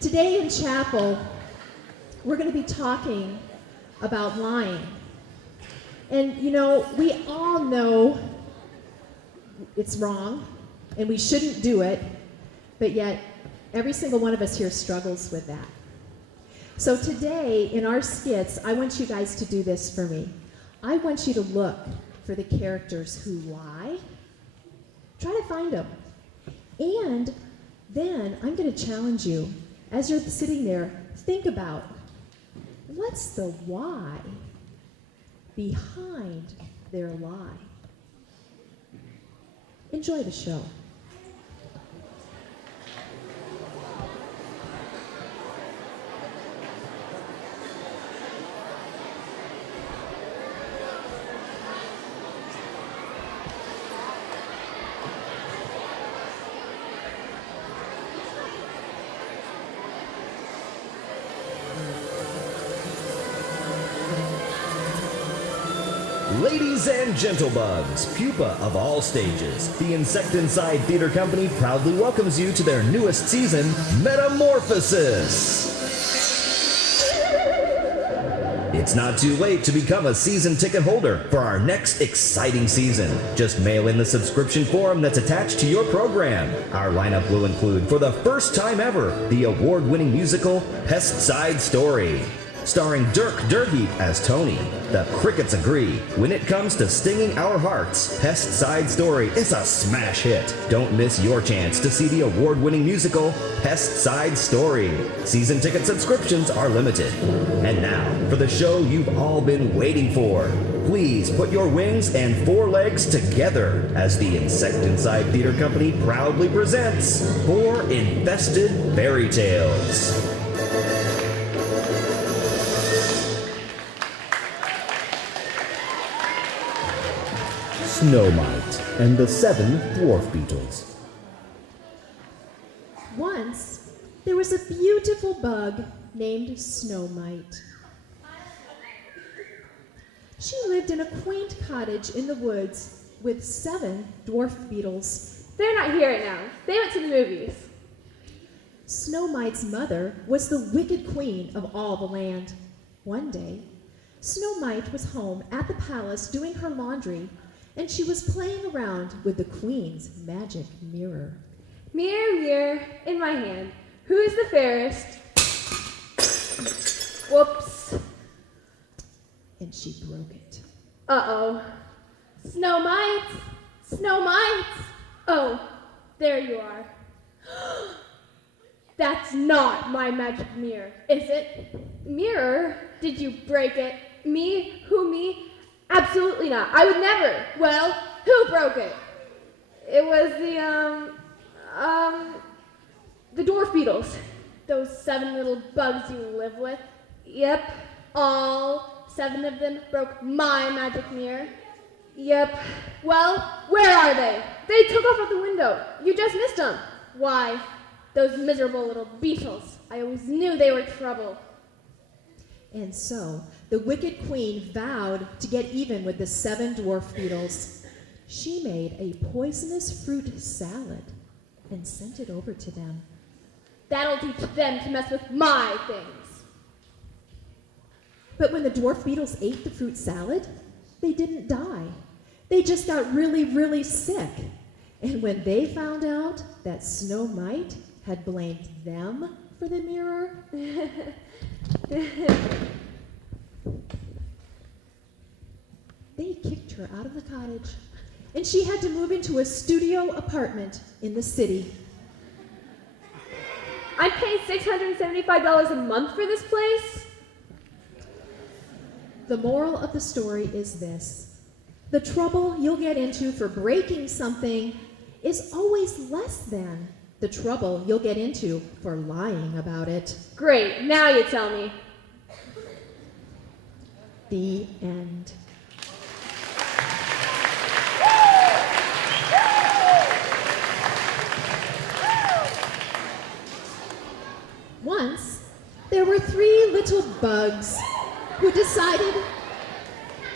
Today in chapel, we're going to be talking about lying. And you know, we all know it's wrong and we shouldn't do it, but yet every single one of us here struggles with that. So today in our skits, I want you guys to do this for me. I want you to look for the characters who lie. Try to find them. And then I'm going to challenge you, as you're sitting there, think about what's the why behind their lie. Enjoy the show. Ladies and gentlebugs, pupa of all stages, the Insect Inside Theater Company proudly welcomes you to their newest season, Metamorphosis. It's not too late to become a season ticket holder for our next exciting season. Just mail in the subscription form that's attached to your program. Our lineup will include, for the first time ever, the award-winning musical Pest Side Story. Starring Dirk Dergeet as Tony. The crickets agree. When it comes to stinging our hearts, Pest Side Story is a smash hit. Don't miss your chance to see the award-winning musical Pest Side Story. Season ticket subscriptions are limited. And now, for the show you've all been waiting for. Please put your wings and forelegs together as the Insect Inside Theater Company proudly presents 4 Infested Fairy Tales. Snow Mite and the 7 Dwarf Beetles. Once, there was a beautiful bug named Snow Mite. She lived in a quaint cottage in the woods with 7 dwarf beetles. They're not here right now. They went to the movies. Snow Mite's mother was the wicked queen of all the land. One day, Snow Mite was home at the palace doing her laundry, and she was playing around with the queen's magic mirror. Mirror, mirror, in my hand, who is the fairest? Whoops. And she broke it. Uh-oh. Snow Mite! Snow Mite! Oh, there you are. That's not my magic mirror, is it? Mirror? Did you break it? Me? Who me? Absolutely not. I would never. Well, who broke it? It was the dwarf beetles. Those 7 little bugs you live with. Yep, all 7 of them broke my magic mirror. Yep. Well, where are they? They took off out the window. You just missed them. Why, those miserable little beetles. I always knew they were trouble. And so, the wicked queen vowed to get even with the 7 dwarf beetles. She made a poisonous fruit salad and sent it over to them. That'll teach them to mess with my things. But when the dwarf beetles ate the fruit salad, they didn't die. They just got really, really sick. And when they found out that Snow Mite had blamed them for the mirror, they kicked her out of the cottage, and she had to move into a studio apartment in the city. I'm paying $675 a month for this place? The moral of the story is this: the trouble you'll get into for breaking something is always less than the trouble you'll get into for lying about it. Great, now you tell me. The end. Once, there were 3 little bugs who decided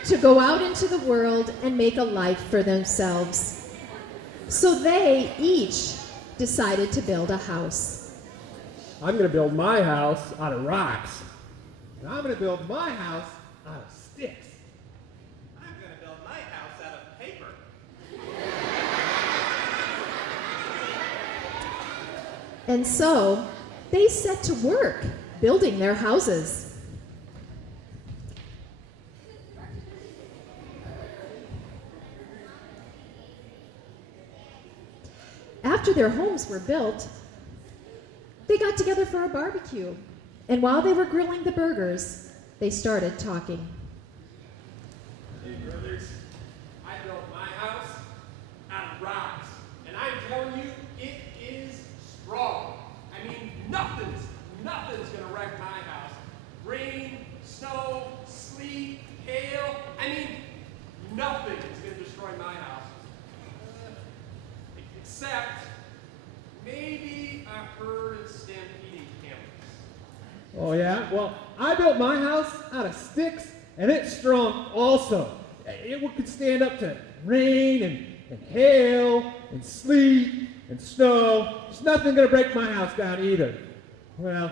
to go out into the world and make a life for themselves. So they each decided to build a house. I'm going to build my house out of rocks. And I'm going to build my house out of sticks. I'm going to build my house out of paper. And so they set to work building their houses. After their homes were built, they got together for a barbecue. And while they were grilling the burgers, they started talking. Hey, brothers, I built my house out of rocks. And I'm telling you, it is strong. I mean, nothing's going to wreck my house. Rain, snow, sleet, hail. I mean, nothing is going to destroy my house. Except maybe a herd of stampeding camels. Oh yeah? Well, I built my house out of sticks, and it's strong also. It could stand up to rain and hail and sleet and snow. There's nothing going to break my house down either. Well,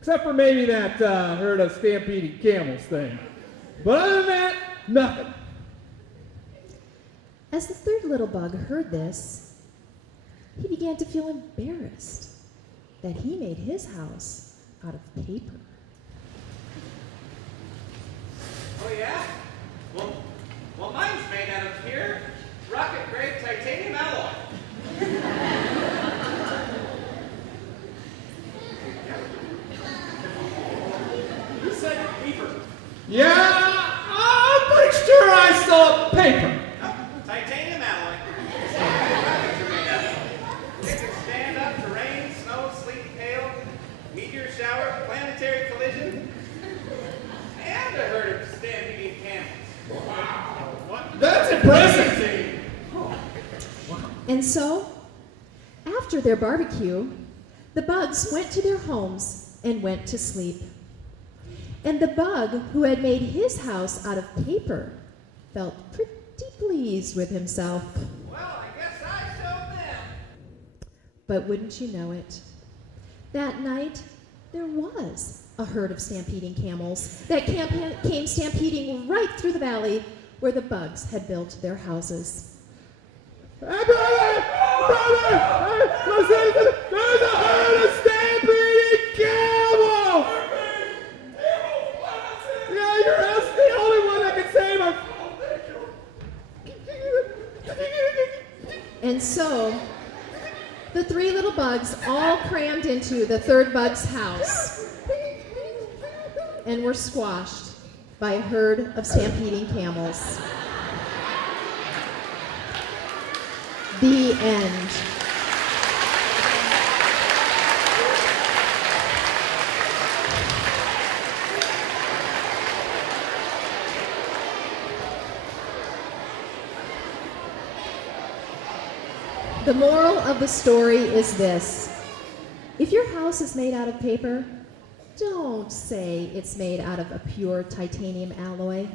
except for maybe that herd of stampeding camels thing. But other than that, nothing. As the third little bug heard this, he began to feel embarrassed that he made his house out of paper. Oh, yeah? Well, mine's made out of pure rocket-grade titanium alloy. You said paper. Yeah, I'm pretty sure I saw paper. Titanium alloy. It can stand up to rain, snow, sleet, hail, meteor shower, planetary collision, and a herd of stampeding camels. Wow, that's impressive. And so, after their barbecue, the bugs went to their homes and went to sleep. And the bug who had made his house out of paper felt pretty pleased with himself. Well, I guess I showed them. But wouldn't you know it, that night there was a herd of stampeding camels that came stampeding right through the valley where the bugs had built their houses. Hey, brother! Listen, there's a herd of stampeding camels! Yeah, you're the only one that can save us. And so, the three little bugs all crammed into the third bug's house and were squashed by a herd of stampeding camels. The end. The moral of the story is this. If your house is made out of paper, don't say it's made out of a pure titanium alloy.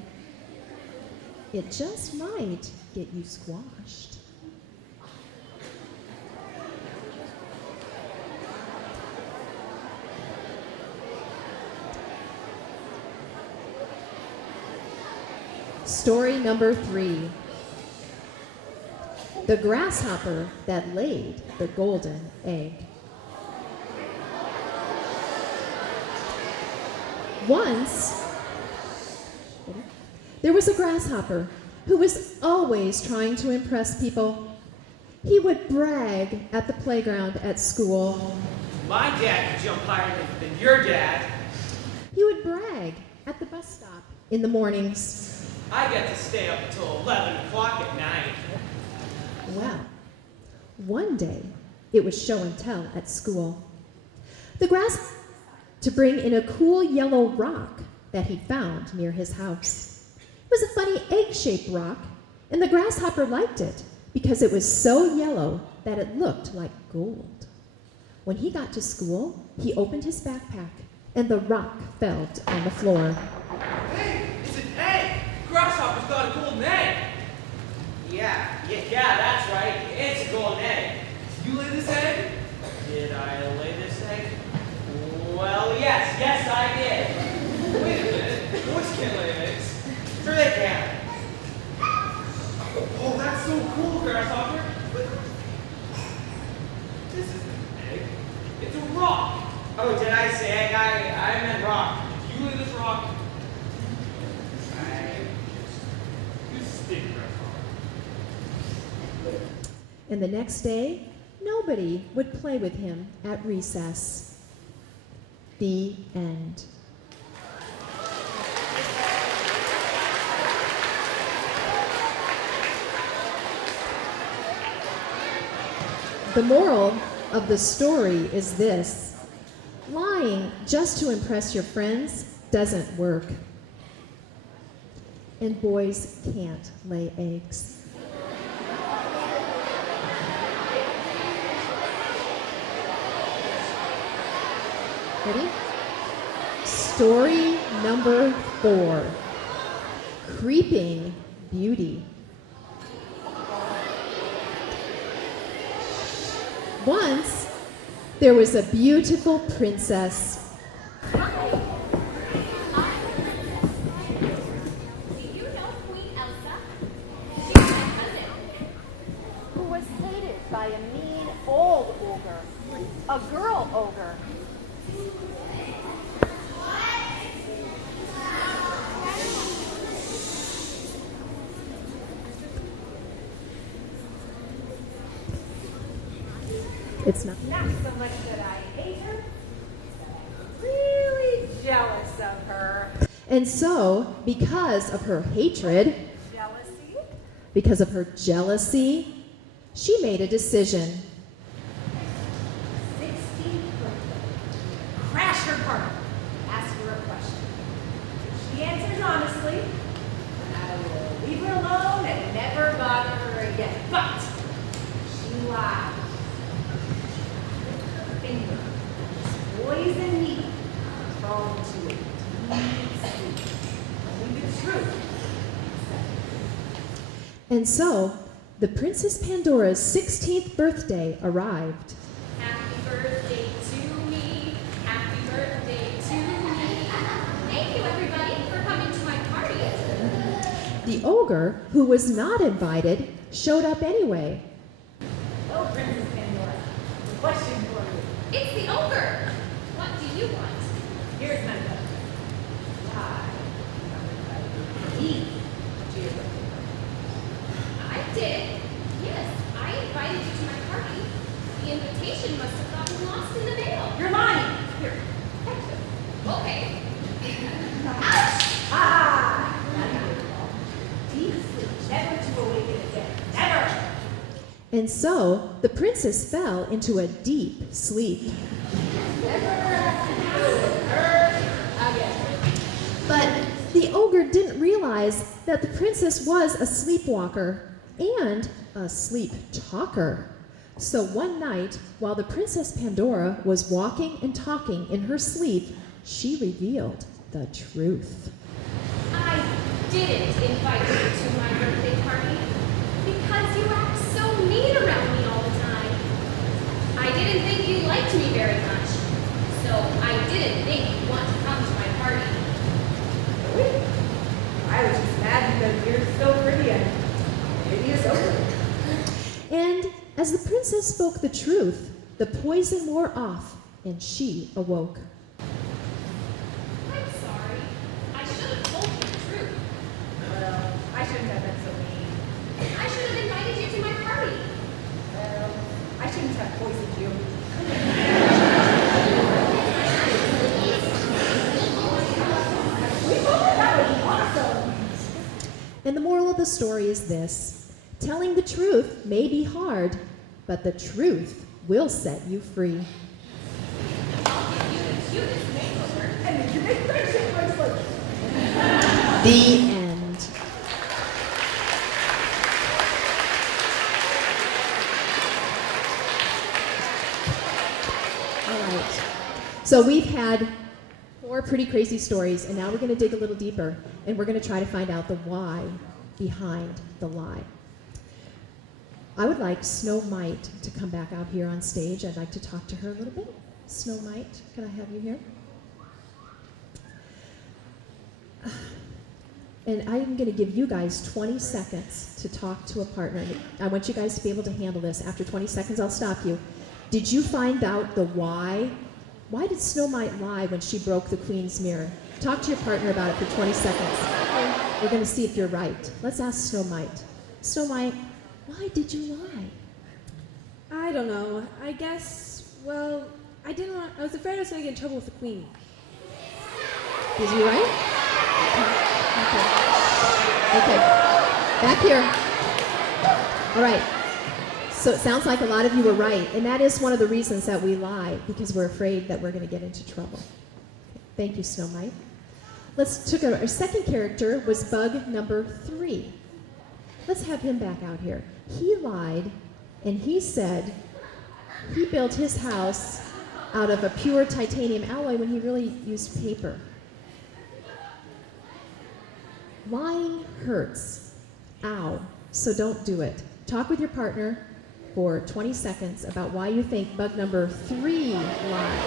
It just might get you squashed. Story number 3. The grasshopper that laid the golden egg. Once, there was a grasshopper who was always trying to impress people. He would brag at the playground at school. My dad can jump higher than your dad. He would brag at the bus stop in the mornings. I get to stay up until 11 o'clock at night. Well, one day it was show and tell at school. The grasshopper to bring in a cool yellow rock that he found near his house. It was a funny egg-shaped rock, and the grasshopper liked it because it was so yellow that it looked like gold. When he got to school, he opened his backpack, and the rock fell on the floor. Hey, it's an egg! Grasshopper's got a golden egg! Yeah, that's right. It's a golden egg. Did you lay this egg? Did I lay this egg? Yes, I did. Wait a minute. Boys can't lay eggs. Sure they can. Oh, that's so cool, Grasshopper. But this isn't an egg. It's a rock. Oh, did I say egg? I meant rock. You lay this rock. You stink, Grasshopper. And the next day, nobody would play with him at recess. The end. The moral of the story is this: lying just to impress your friends doesn't work. And boys can't lay eggs. Ready? Story number 4. Creeping Beauty. Once, there was a beautiful princess. Do you know Queen Elsa? She's my cousin. Who was hated by a mean old ogre, a girl ogre. It's not. Not so much that I hate her, really jealous of her. And so, because of her hatred, Jealousy? because of her jealousy, she made a decision. 16th birthday. Crash her party. Ask her a question. If she answers honestly, I will leave her alone and never bother her again. But she lies. Finger, poison needle, thrown to a deep sleep. Only the truth. And so, the Princess Pandora's 16th birthday arrived. Happy birthday to me. Happy birthday to me. Thank you, everybody, for coming to my party. The ogre, who was not invited, showed up anyway. Oh, Princess Pandora, a question for you. It's the ogre. What do you want? Here's my question. Why do you invite me to your birthday party? I did. Yes, I invited you to my party. The invitation must have gotten lost in the mail. You're mine. Here, catch it. Okay. Ah! Deep sleep, never to awaken again. Never! And so, the princess fell into a deep sleep. But the ogre didn't realize that the princess was a sleepwalker and a sleep talker. So one night, while the Princess Pandora was walking and talking in her sleep, she revealed the truth. I didn't invite you to my birthday party because you act so mean around me all the time. I didn't think you liked me very much, so I didn't think you'd want to come to my party. Really? I was just mad because you're so pretty and maybe it's over. And as the princess spoke the truth, the poison wore off and she awoke. I'm sorry. I should have told you the truth. Well, I shouldn't have been so mean. I should have invited you to my party. Well, I shouldn't have poisoned you. That was awesome. And the moral of the story is this: telling the truth may be hard, but the truth will set you free. I'll give you the cutest makeover. And then you make friendship bracelets. The end. All right. So we've had 4 pretty crazy stories, and now we're going to dig a little deeper, and we're going to try to find out the why behind the lie. I would like Snow Might to come back out here on stage. I'd like to talk to her a little bit. Snow Might, can I have you here? And I'm going to give you guys 20 seconds to talk to a partner. I want you guys to be able to handle this. After 20 seconds, I'll stop you. Did you find out the why? Why did Snow White lie when she broke the Queen's mirror? Talk to your partner about it for 20 seconds. We're going to see if you're right. Let's ask Snow White. Snow White, why did you lie? I don't know. I guess, well, I was afraid I was going to get in trouble with the Queen. Is you right? Okay. Back here. All right. So it sounds like a lot of you were right, and that is one of the reasons that we lie, because we're afraid that we're going to get into trouble. Thank you, Snow White. Our second character was bug number 3. Let's have him back out here. He lied, and he said he built his house out of a pure titanium alloy when he really used paper. Lying hurts. Ow. So don't do it. Talk with your partner for 20 seconds about why you think bug number 3 lied.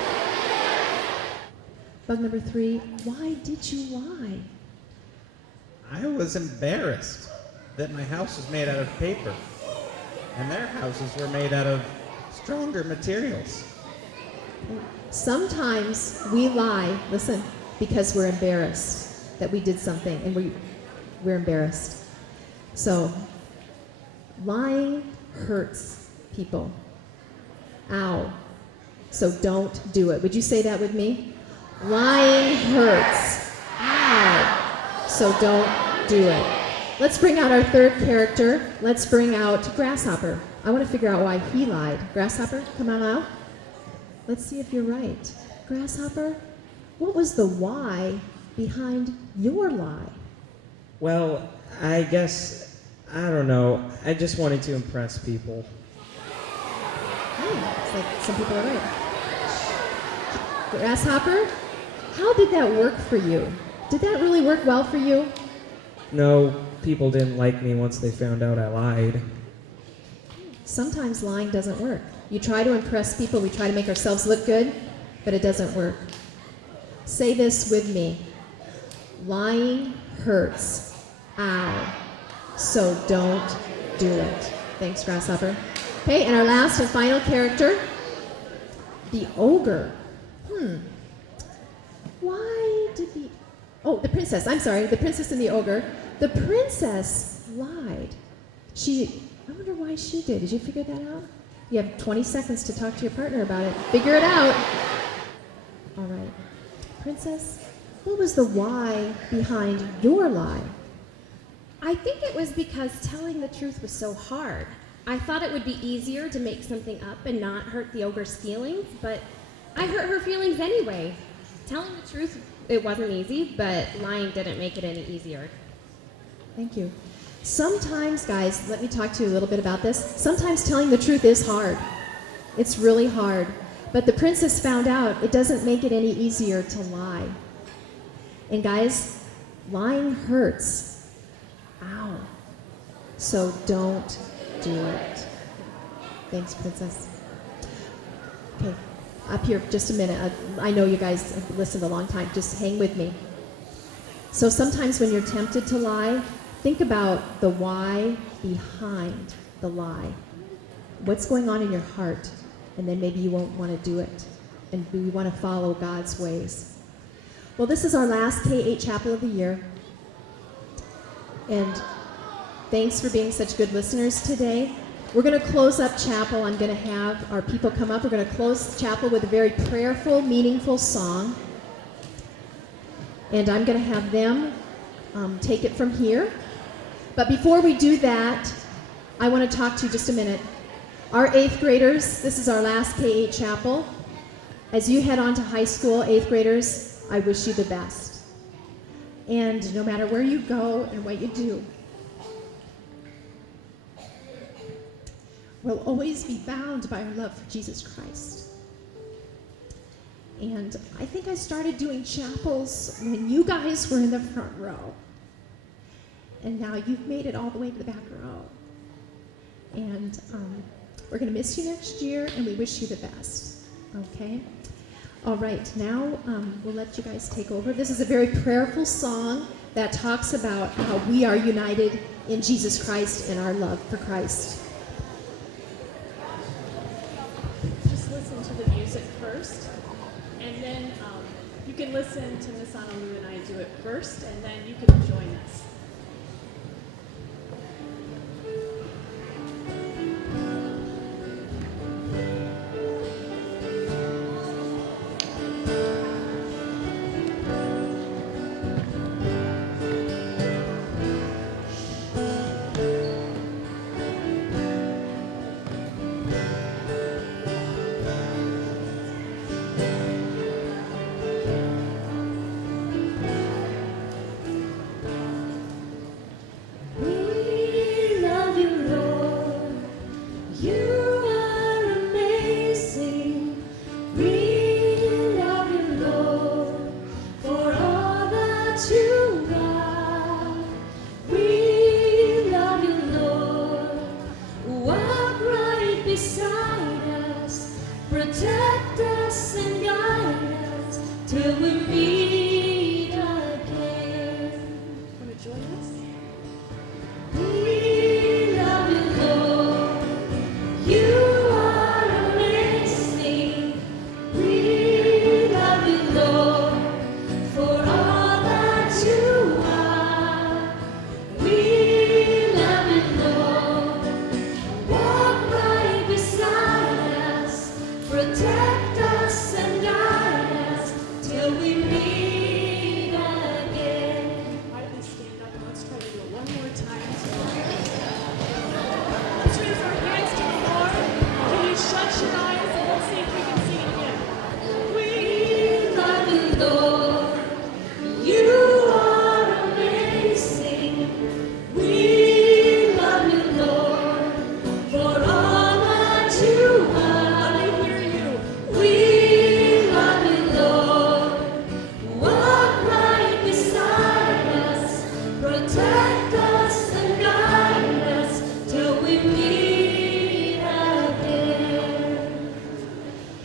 Bug number 3, why did you lie? I was embarrassed that my house was made out of paper, and their houses were made out of stronger materials. Sometimes we lie, listen, because we're embarrassed that we did something, and we're embarrassed. So, lying hurts people. Ow. So don't do it. Would you say that with me? Lying hurts. Ow. So don't do it. Let's bring out our third character. Let's bring out Grasshopper. I want to figure out why he lied. Grasshopper, come on out. Let's see if you're right. Grasshopper, what was the why behind your lie? Well, I guess, I don't know. I just wanted to impress people. It's like some people are right. Grasshopper, how did that work for you? Did that really work well for you? No, people didn't like me once they found out I lied. Sometimes lying doesn't work. You try to impress people, we try to make ourselves look good, but it doesn't work. Say this with me. Lying hurts. Ow. So don't do it. Thanks, Grasshopper. Okay, and our last and final character, the ogre. Why did the princess, I'm sorry, the princess and the ogre. The princess lied. I wonder why she did. Did you figure that out? You have 20 seconds to talk to your partner about it. Figure it out. All right. Princess, what was the why behind your lie? I think it was because telling the truth was so hard. I thought it would be easier to make something up and not hurt the ogre's feelings, but I hurt her feelings anyway. Telling the truth, it wasn't easy, but lying didn't make it any easier. Thank you. Sometimes, guys, let me talk to you a little bit about this. Sometimes telling the truth is hard. It's really hard. But the princess found out it doesn't make it any easier to lie. And guys, lying hurts. Ow. So don't do it. Thanks, princess. Okay, up here just a minute. I know you guys have listened a long time. Just hang with me. So sometimes when you're tempted to lie, think about the why behind the lie. What's going on in your heart? And then maybe you won't want to do it. And we want to follow God's ways. Well, this is our last K-8 chapel of the year. And thanks for being such good listeners today. We're going to close up chapel. I'm going to have our people come up. We're going to close chapel with a very prayerful, meaningful song. And I'm going to have them take it from here. But before we do that, I want to talk to you just a minute. Our 8th graders, this is our last K-8 chapel. As you head on to high school, 8th graders, I wish you the best. And no matter where you go and what you do, we'll always be bound by our love for Jesus Christ. And I think I started doing chapels when you guys were in the front row. And now you've made it all the way to the back row. And we're going to miss you next year, and we wish you the best. Okay? All right, now we'll let you guys take over. This is a very prayerful song that talks about how we are united in Jesus Christ and our love for Christ. Just listen to the music first, and then you can listen to Miss Analu and I do it first, and then you can join us. We love you, Lord. You are amazing. We love you, Lord, for all that you are. We love you, Lord. Walk right beside us, protect us and guide us till we meet again. Want to join us? We love you, Lord. You are amazing. We love you, Lord, for all that you are. We love you, Lord. Walk right beside us, protect us and guide us till we meet again. Quietly stand up and let's try to do it one more time. Let's raise our hands to the Lord. Can you shut your eyes and let's see if we can see it again. We love you, Lord. You are amazing. We love you, Lord, for all that you are. Let me hear you. We love you, Lord. Walk right beside us, protect us and guide us till we meet again.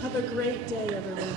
Have a great day, everyone.